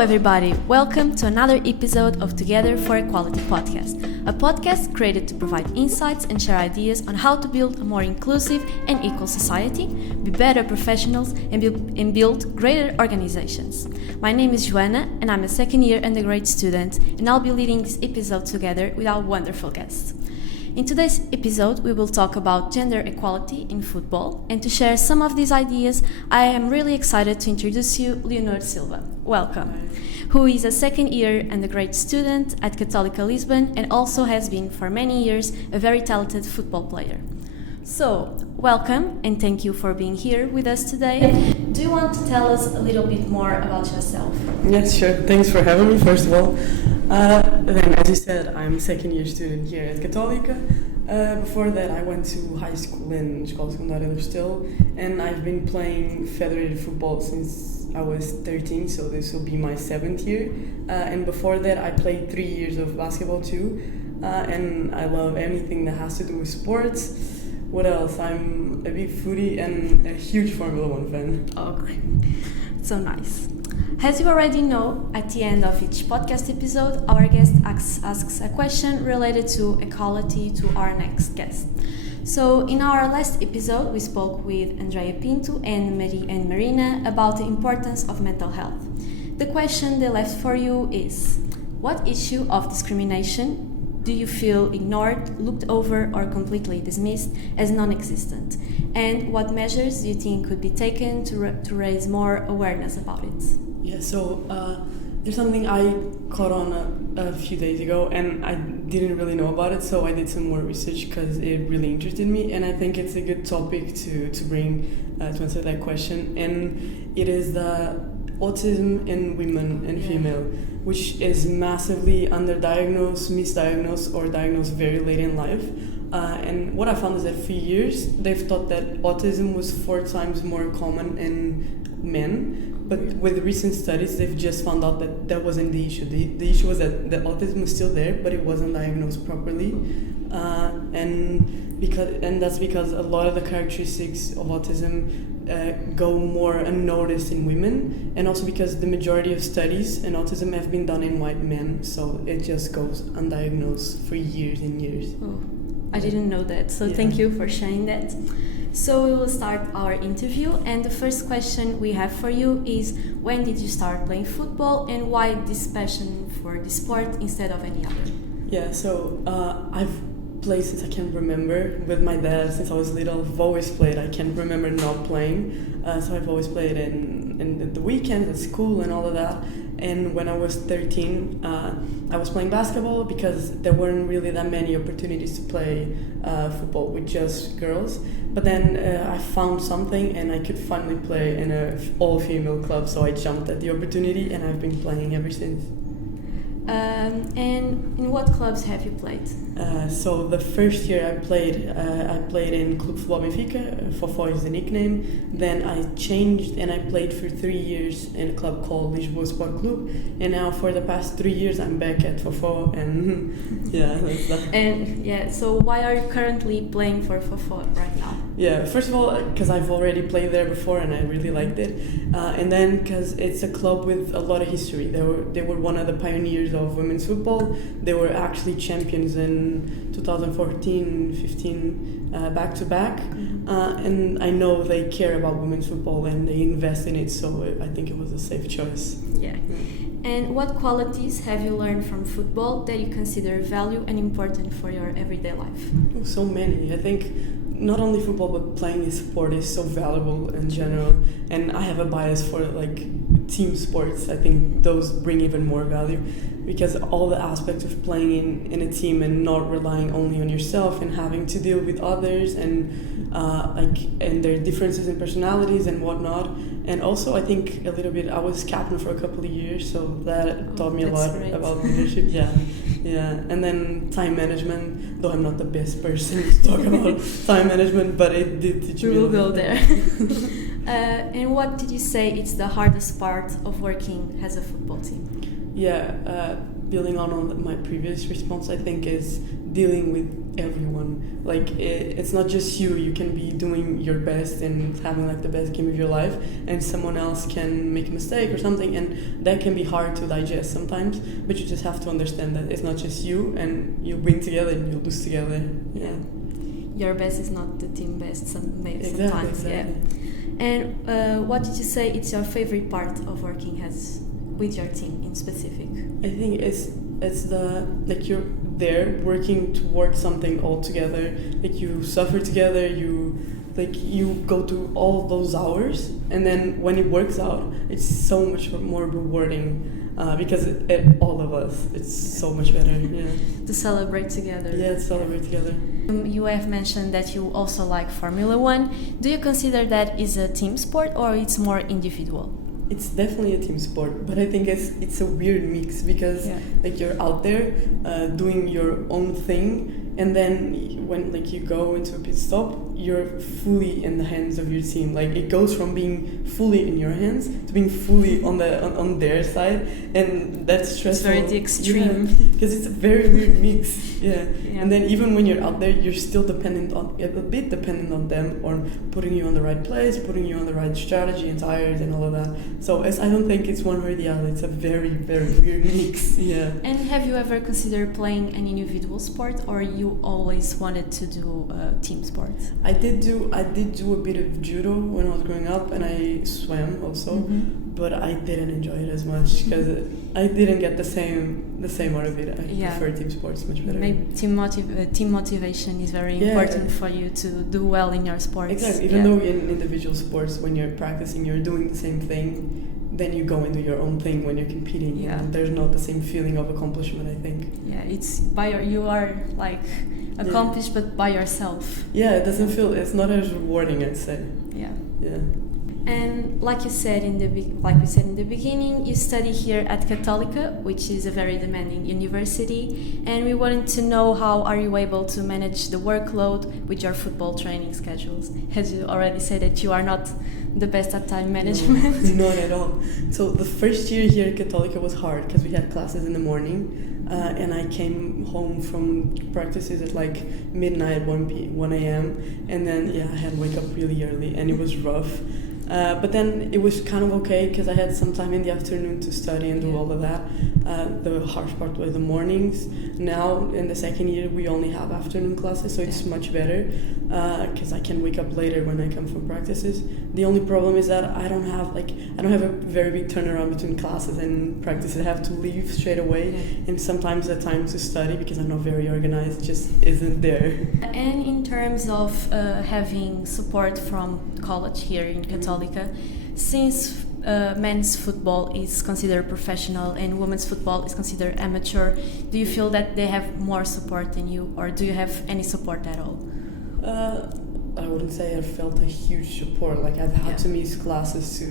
everybody, welcome to another episode of Together for Equality podcast, a podcast created to provide insights and share ideas on how to build a more inclusive and equal society, be better professionals, and build greater organizations. My name is Joana, and I'm a second year undergrad student, and I'll be leading this episode together with our wonderful guests. In today's episode, we will talk about gender equality in football, and to share some of these ideas, I am really excited to introduce you Leonor Silva. Welcome. Who is a second year undergrad student at Católica Lisbon and also has been for many years a very talented football player. So, welcome and thank you for being here with us today. Do you want to tell us a little bit more about yourself? Yes, sure. Thanks for having me, first of all. Then, as you said, I'm a second year student here at Católica. Before that, I went to high school in Escola Secundária do Restelo, and I've been playing federated football since I was 13, so this will be my 7th year. And before that, I played 3 years of basketball too, and I love anything that has to do with sports. What else? I'm a big foodie and a huge Formula 1 fan. Oh, great. So nice. As you already know, at the end of each podcast episode, our guest asks a question related to equality to our next guest. So, in our last episode, we spoke with Andrea Pinto and Marina about the importance of mental health. The question they left for you is, what issue of discrimination do you feel ignored, looked over, or completely dismissed as non-existent? And what measures do you think could be taken to raise more awareness about it? Yeah, so there's something I caught on a few days ago, and I didn't really know about it, so I did some more research because it really interested me, and I think it's a good topic to bring to answer that question. And it is the autism in women and female, which is massively underdiagnosed, misdiagnosed, or diagnosed very late in life. And what I found is that for years they've thought that autism was 4 times more common in men, but with recent studies they've just found out that that wasn't the issue. The issue was that the autism was still there, but it wasn't diagnosed properly, and that's because a lot of the characteristics of autism go more unnoticed in women, and also because the majority of studies in autism have been done in white men, so it just goes undiagnosed for years and years. Oh, I didn't know that, so Thank you for sharing that. So we will start our interview, and the first question we have for you is, when did you start playing football and why this passion for the sport instead of any other? Yeah, so I've played since I can remember with my dad since I was little. I've always played. I can't remember not playing, so I've always played in the weekends at school and all of that. And when I was 13, I was playing basketball because there weren't really that many opportunities to play football with just girls. But then I found something, and I could finally play in an all-female club, so I jumped at the opportunity, and I've been playing ever since. And in what clubs have you played? So the first year I played in Clube de Futebol Benfica. FOFO is the nickname. Then I changed and I played for 3 years in a club called Lisboa Sport Clube. And now for the past 3 years I'm back at FOFO, and that's that. And so why are you currently playing for FOFO right now? Yeah, first of all, because I've already played there before and I really liked it, and then because it's a club with a lot of history. They were one of the pioneers of women's football. They were actually champions in 2014, 15, back to back, and I know they care about women's football and they invest in it, so I think it was a safe choice. Yeah. And what qualities have you learned from football that you consider value and important for your everyday life? Oh, so many. I think not only football, but playing a sport is so valuable in general, and I have a bias for team sports. I think those bring even more value, because all the aspects of playing in a team and not relying only on yourself and having to deal with others and and their differences in personalities and whatnot. And also I think a little bit, I was captain for a couple of years, so that taught me a lot about leadership. Yeah, and then time management, though I'm not the best person to talk about time management, but it did teach me. We will go there. And what did you say it's the hardest part of working as a football team? Yeah, building on my previous response, I think is dealing with everyone. Like it's not just you. You can be doing your best and having like the best game of your life, and someone else can make a mistake or something, and that can be hard to digest sometimes. But you just have to understand that it's not just you, and you win together and you lose together. Yeah. Your best is not the team best sometimes. Exactly. Yeah. And what did you say it's your favorite part of working with your team in specific? I think it's the like you're there working towards something all together. Like you suffer together, you go through all those hours, and then when it works out, it's so much more rewarding. Because all of us, it's so much better. Yeah. To celebrate together. Yeah, to celebrate together. You have mentioned that you also like Formula One. Do you consider that is a team sport or it's more individual? It's definitely a team sport, but I think it's a weird mix because like you're out there doing your own thing, and then when like you go into a pit stop, you're fully in the hands of your team. Like it goes from being fully in your hands to being fully on their side, and that's stressful. It's very extreme. Because it's a very weird mix. Yeah. And then even when you're out there, you're still a bit dependent on them, on putting you on the right place, putting you on the right strategy and tires and all of that. So I don't think it's one or the other. It's a very, very weird mix. Yeah. And have you ever considered playing an individual sport, or you always wanted to do team sports? I did do a bit of judo when I was growing up, and I swam also, but I didn't enjoy it as much because I didn't get the same out of it. I prefer team sports much better. Maybe team motivation is very important for you to do well in your sports. Exactly. Even though in individual sports, when you're practicing, you're doing the same thing. Then you go into your own thing when you're competing. And there's not the same feeling of accomplishment, I think. Yeah, it's you are like accomplished, but by yourself. Yeah, it doesn't feel. It's not as rewarding, I'd say. Yeah. Yeah. And like we said in the beginning, you study here at Católica, which is a very demanding university, and we wanted to know how are you able to manage the workload with your football training schedules? As you already said that you are not the best at time management. No, not at all. So the first year here at Católica was hard because we had classes in the morning, and I came home from practices at like midnight, 1 a.m. and then I had to wake up really early, and it was rough. But then it was kind of okay because I had some time in the afternoon to study and do all of that. The harsh part was the mornings. Now in the second year we only have afternoon classes, so it's much better because I can wake up later when I come from practices. The only problem is that I don't have a very big turnaround between classes and practices. I have to leave straight away, and sometimes the time to study, because I'm not very organized, just isn't there. And in terms of having support from college here in Católica, since men's football is considered professional and women's football is considered amateur, do you feel that they have more support than you, or do you have any support at all? I wouldn't say I felt a huge support. Like I've had to miss classes to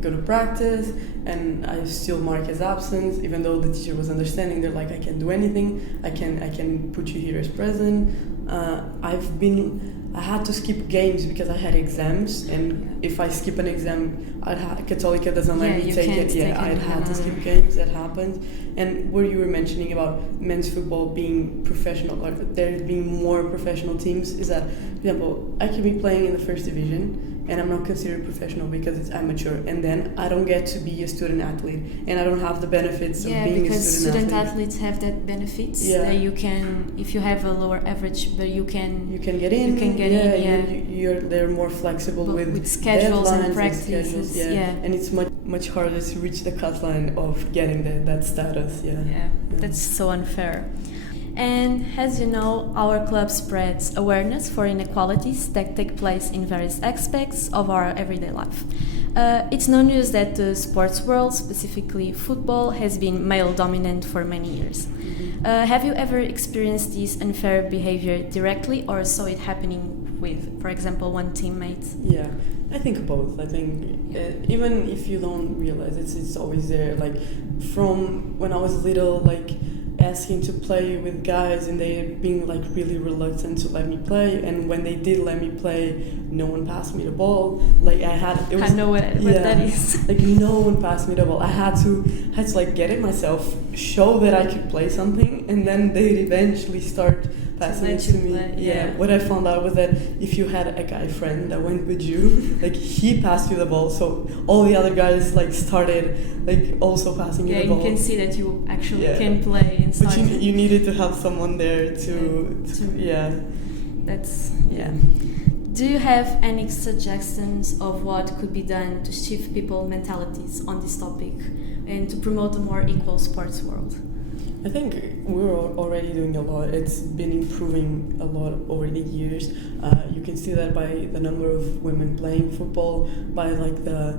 go to practice, and I still mark as absence, even though the teacher was understanding. They're like, I can't do anything. I can put you here as present. I had to skip games because I had exams, and if I skip an exam, Católica doesn't let me take it. I'd had to skip games. That happened. And where you were mentioning about men's football being professional, like there being more professional teams, is that, for example, I could be playing in the first division, and I'm not considered professional because it's amateur, and then I don't get to be a student athlete, and I don't have the benefits of being a student athlete. Yeah, because student athletes have that benefits. Yeah. You can, if you have a lower average, but you can get in. You can get in. They're more flexible with schedules and practices. And it's much harder to reach the cut line of getting that status. Yeah, that's so unfair. And as you know, our club spreads awareness for inequalities that take place in various aspects of our everyday life. It's no news that the sports world, specifically football, has been male-dominant for many years. Have you ever experienced this unfair behavior directly, or saw it happening with, for example, one teammate? Yeah, I think both. I think even if you don't realize it's always there. Like from when I was little, like asking to play with guys, and they being like really reluctant to let me play. And when they did let me play, no one passed me the ball. Like I know what that is. Like no one passed me the ball. I had to like get it myself, show that I could play something, and then they'd eventually start passing it to me. Yeah. What I found out was that if you had a guy friend that went with you, like he passed you the ball, so all the other guys like started like also passing you the ball. Yeah, you can see that you actually can play inside. But you needed to have someone there to That's Do you have any suggestions of what could be done to shift people mentalities on this topic and to promote a more equal sports world? I think we're already doing a lot. It's been improving a lot over the years. You can see that by the number of women playing football, by like the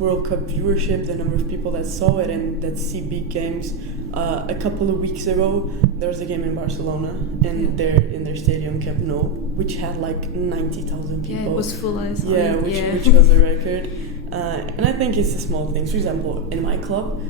World Cup viewership, the number of people that saw it and that see big games. A couple of weeks ago, there was a game in Barcelona, and they're in their stadium Camp Nou, which had like 90,000 people. Yeah, it was full. Which was a record. And I think it's the small things. For example, in my club,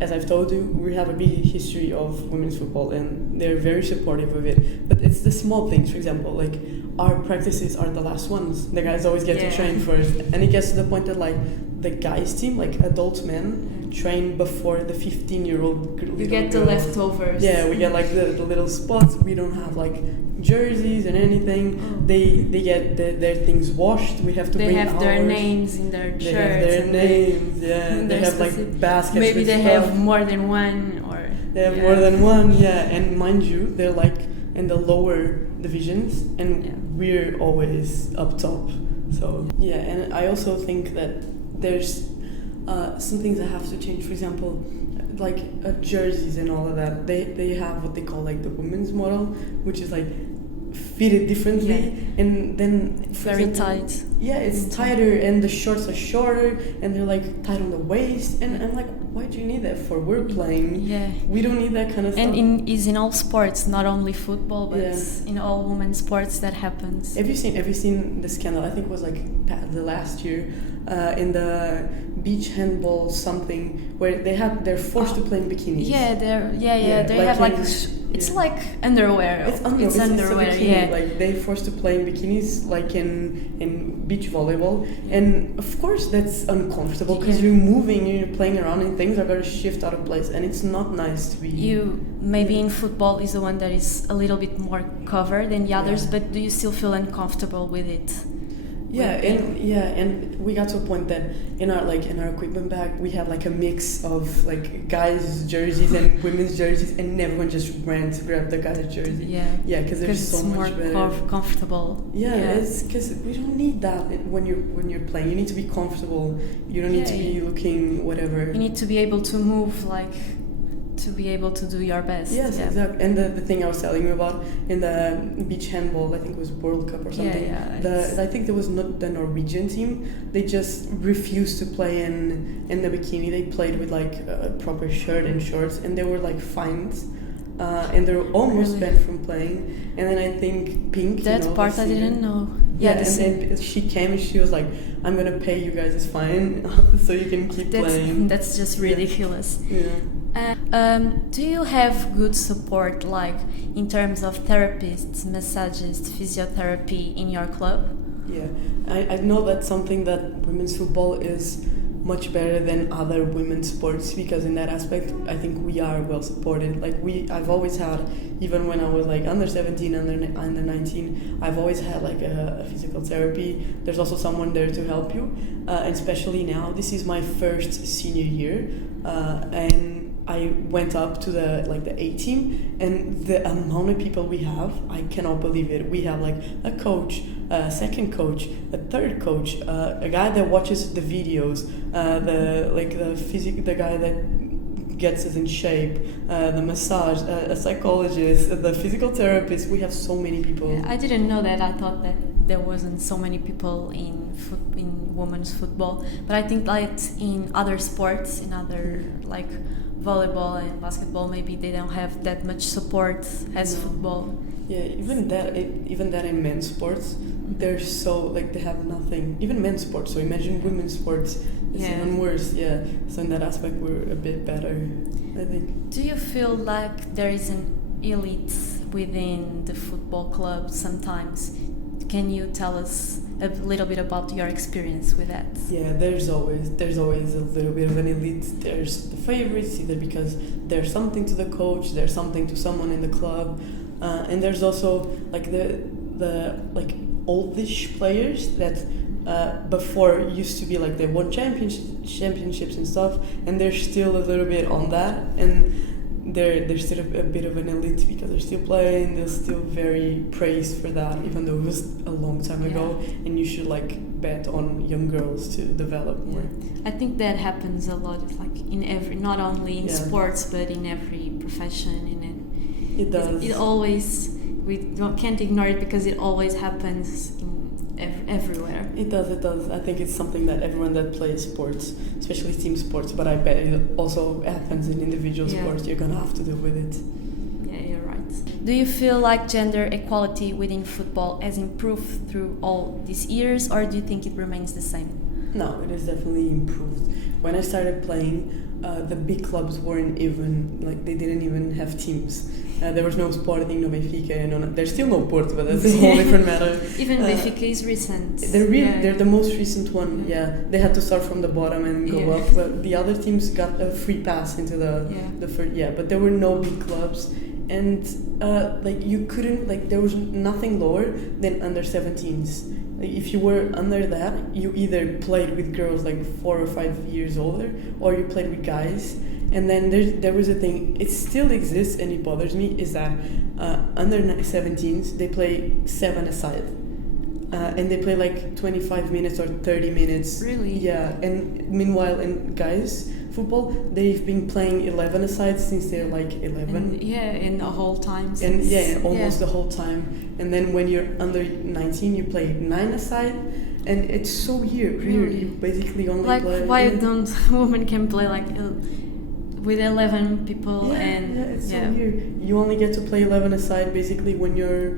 as I've told you, we have a big history of women's football, and they're very supportive of it. But it's the small things. For example, like our practices are the last ones. The guys always get to train first, and it gets to the point that like the guys team, like adult men, train before the 15-year-old. You get the leftovers. Yeah, we get like the little spots. We don't have like jerseys and anything. They get their things washed. We have to bring ours. They have their names in their shirts. They have their names, They have like baskets. Maybe they have more than one, or they have more than one, And mind you, they're like in the lower divisions, and we're always up top. So and I also think that there's some things that have to change. For example, like jerseys and all of that. They have what they call like the women's model, which is like fitted differently, and then very tight. Yeah, it's tighter, and the shorts are shorter, and they're like tight on the waist. And I'm like, why do you need that for? We're playing. Yeah, we don't need that kind of stuff. And is in all sports, not only football, but in all women's sports that happens. Have you seen the scandal? I think it was like the last year in the beach handball something where they're forced to play in bikinis. They have like it's like underwear. It's underwear. Bikini. Like they're forced to play in bikinis, like in beach volleyball, and of course that's uncomfortable because you're moving, you're playing around, and things are going to shift out of place, and it's not nice to be. You maybe in football is the one that is a little bit more covered than the others, but do you still feel uncomfortable with it? And we got to a point that in our equipment bag we had like a mix of like guys' jerseys and women's jerseys, and everyone just ran to grab the guys' jersey. Because they're so much better. More comfortable. It's because we don't need that when you're playing. You need to be comfortable. You don't need to be looking whatever. You need to be able to move to be able to do your best. Yes, exactly. And the thing I was telling you about in the beach handball, I think it was World Cup or something. I think there was not the Norwegian team. They just refused to play in the bikini. They played with like a proper shirt and shorts, and they were like fined. And they were almost banned from playing. And then I think Pink. That part I didn't know. And then she came and she was like, "I'm gonna pay you guys this fine so you can keep playing." That's just ridiculous. Yeah. Do you have good support, like in terms of therapists, massagists, physiotherapy in your club? Yeah, I know that's something that women's football is much better than other women's sports, because in that aspect I think we are well supported. Like I've always had, even when I was like under 17, under 19, I've always had like a physical therapy. There's also someone there to help you, and especially now this is my first senior year, and I went up to the A team, and the amount of people we have, I cannot believe it. We have like a coach, a second coach, a third coach, a guy that watches the videos, the guy that gets us in shape, the massage, a psychologist, the physical therapist. We have so many people. Yeah, I didn't know that. I thought that there wasn't so many people in women's football, but I think like in other sports, in other like volleyball and basketball, maybe they don't have that much support as football. Yeah, even that in men's sports, they're so like they have nothing. Even men's sports, so imagine women's sports. It's even worse. Yeah, so in that aspect we're a bit better. I think. Do you feel like there is an elite within the football club sometimes? Can you tell us a little bit about your experience with that? Yeah, there's always a little bit of an elite. There's the favorites, either because there's something to the coach, there's something to someone in the club, and there's also like the like oldish players that before used to be like they won championships and stuff, and they're still a little bit on that, and they're still a bit of an elite because they're still playing, they're still very praised for that, even though it was a long time ago, and you should like bet on young girls to develop more. I think that happens a lot, like in every, not only in sports but in every profession. It does. It always, can't ignore it because it always happens in everywhere. It does. I think it's something that everyone that plays sports, especially team sports, but I bet it also happens in individual sports. You're gonna have to deal with it. Yeah, you're right. Do you feel like gender equality within football has improved through all these years, or do you think it remains the same? No, it has definitely improved. When I started playing, the big clubs weren't even, like, they didn't even have teams. There was no Sporting, no Benfica, there's still no Porto, but that's a whole different matter. Even Benfica is recent. They're the most recent one, They had to start from the bottom and go up, but the other teams got a free pass into the first, but there were no big clubs. And, like, you couldn't, like, there was nothing lower than under 17s. Like, if you were under that, you either played with girls like 4 or 5 years older, or you played with guys. And then there was a thing, it still exists and it bothers me, is that under 17s, they play 7-a-side. And they play like 25 minutes or 30 minutes. Really? Yeah, and meanwhile in guys football, they've been playing 11-a-side since they're like 11. In the whole time. And almost the whole time. And then when you're under 19, you play 9-a-side. And it's so weird. Really? You basically only like, play... why don't women can play like with 11 people it's so weird. You only get to play 11-a-side basically when you're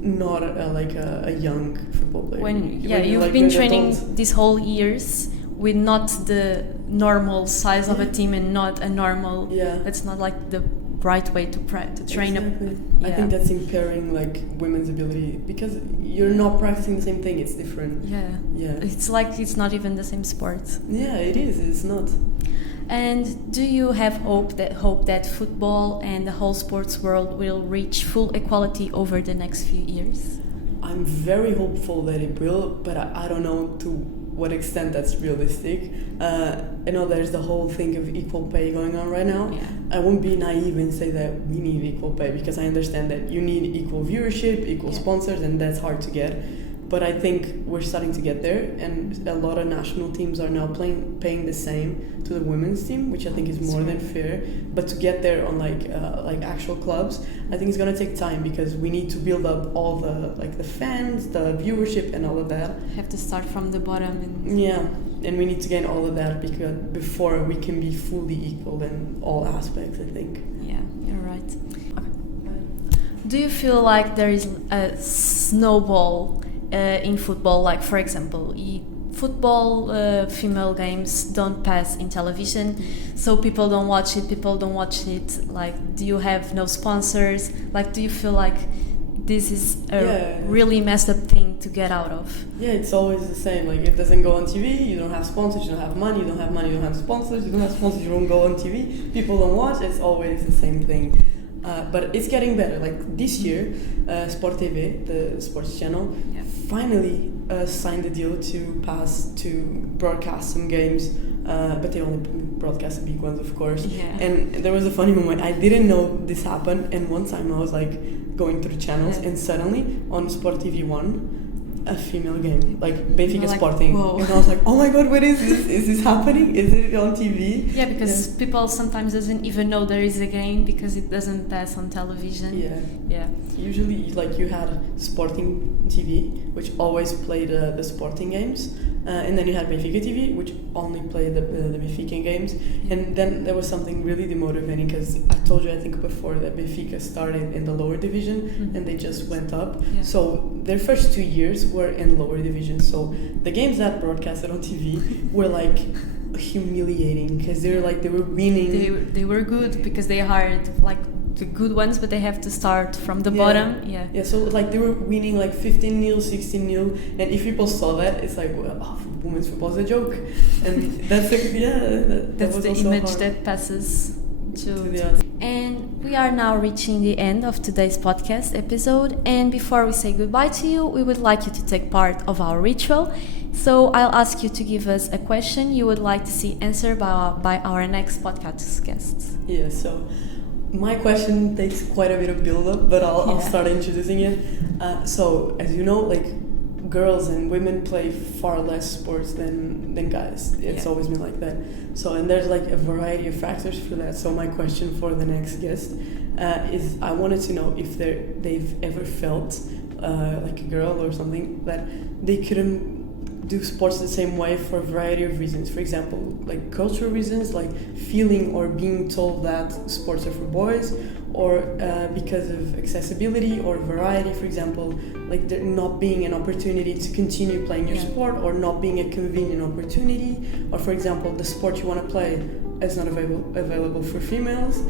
not a young football player. You've been training these whole years with not the normal size of a team and not a normal. It's not like the right way to train. Exactly. I think that's impairing like women's ability because you're not practicing the same thing. It's different. It's like it's not even the same sport. Yeah, it is. It's not. And do you have hope that football and the whole sports world will reach full equality over the next few years? I'm very hopeful that it will, but I don't know to what extent that's realistic. I know there's the whole thing of equal pay going on right now. I won't be naive and say that we need equal pay because I understand that you need equal viewership, equal sponsors, and that's hard to get. But I think we're starting to get there, and a lot of national teams are now paying the same to the women's team, which I think is more than fair. But to get there on like actual clubs, I think it's gonna take time because we need to build up all the fans, the viewership, and all of that. Have to start from the bottom. And we need to gain all of that because before we can be fully equal in all aspects, I think. Yeah, you're right. Do you feel like there is a snowball in football? Like, for example, football female games don't pass in television, so people don't watch it. Like, do you have no sponsors? Like, do you feel like this is a really messed up thing to get out of? Yeah, it's always the same. Like, it doesn't go on TV, you don't have sponsors, you don't have money, you don't have money, you don't have sponsors, you don't have sponsors, you don't go on TV, people don't watch. It's always the same thing. But it's getting better. Like this year, Sport TV, the sports channel, finally signed a deal to broadcast some games. But they only broadcast the big ones, of course. And there was a funny moment. I didn't know this happened. And one time I was like going through channels, and suddenly on Sport TV 1, a female game, like Benfica Sporting. And I was like, oh my god, what is this? Is this happening? Is it on TV? Yeah, because people sometimes doesn't even know there is a game because it doesn't pass on television. Yeah. Usually, like, you had Sporting TV, which always played the Sporting games, and then you had Benfica TV, which only played the Benfica games. And then there was something really demotivating because I told you, I think before, that Benfica started in the lower division and they just went up. So their first 2 years were in lower divisions. So the games that broadcasted on TV were like humiliating because they were winning. They were good because they hired like the good ones, but they have to start from the bottom. Yeah, so like they were winning like 15-0, 16-0, and if people saw that, it's like, well, women's football is a joke, and that's that's was the also image hard that passes to the audience. And we are now reaching the end of today's podcast episode, and before we say goodbye to you, we would like you to take part of our ritual. So I'll ask you to give us a question you would like to see answered by our next podcast guests. Yeah, so my question takes quite a bit of build-up, but I'll start introducing it. So, as you know, like, girls and women play far less sports than guys. It's always been like that. So, and there's like a variety of factors for that. So my question for the next guest is, I wanted to know if they've ever felt like a girl or something that they couldn't do sports the same way for a variety of reasons. For example, like cultural reasons, like feeling or being told that sports are for boys, or because of accessibility or variety. For example, like there not being an opportunity to continue playing your sport, or not being a convenient opportunity, or for example, the sport you want to play is not available for females,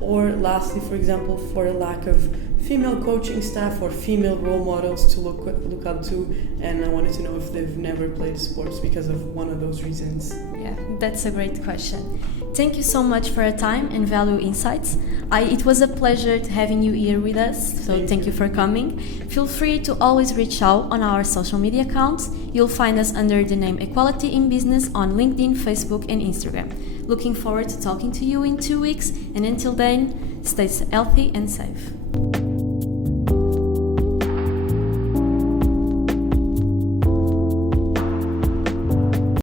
or lastly, for example, for a lack of female coaching staff or female role models to look up to. And I wanted to know if they've never played sports because of one of those reasons. Yeah, that's a great question. Thank you so much for your time and value insights. It was a pleasure having you here with us, so thank you for coming. Feel free to always reach out on our social media accounts. You'll find us under the name Equality in Business on LinkedIn, Facebook and Instagram. Looking forward to talking to you in 2 weeks, and until then, stay healthy and safe.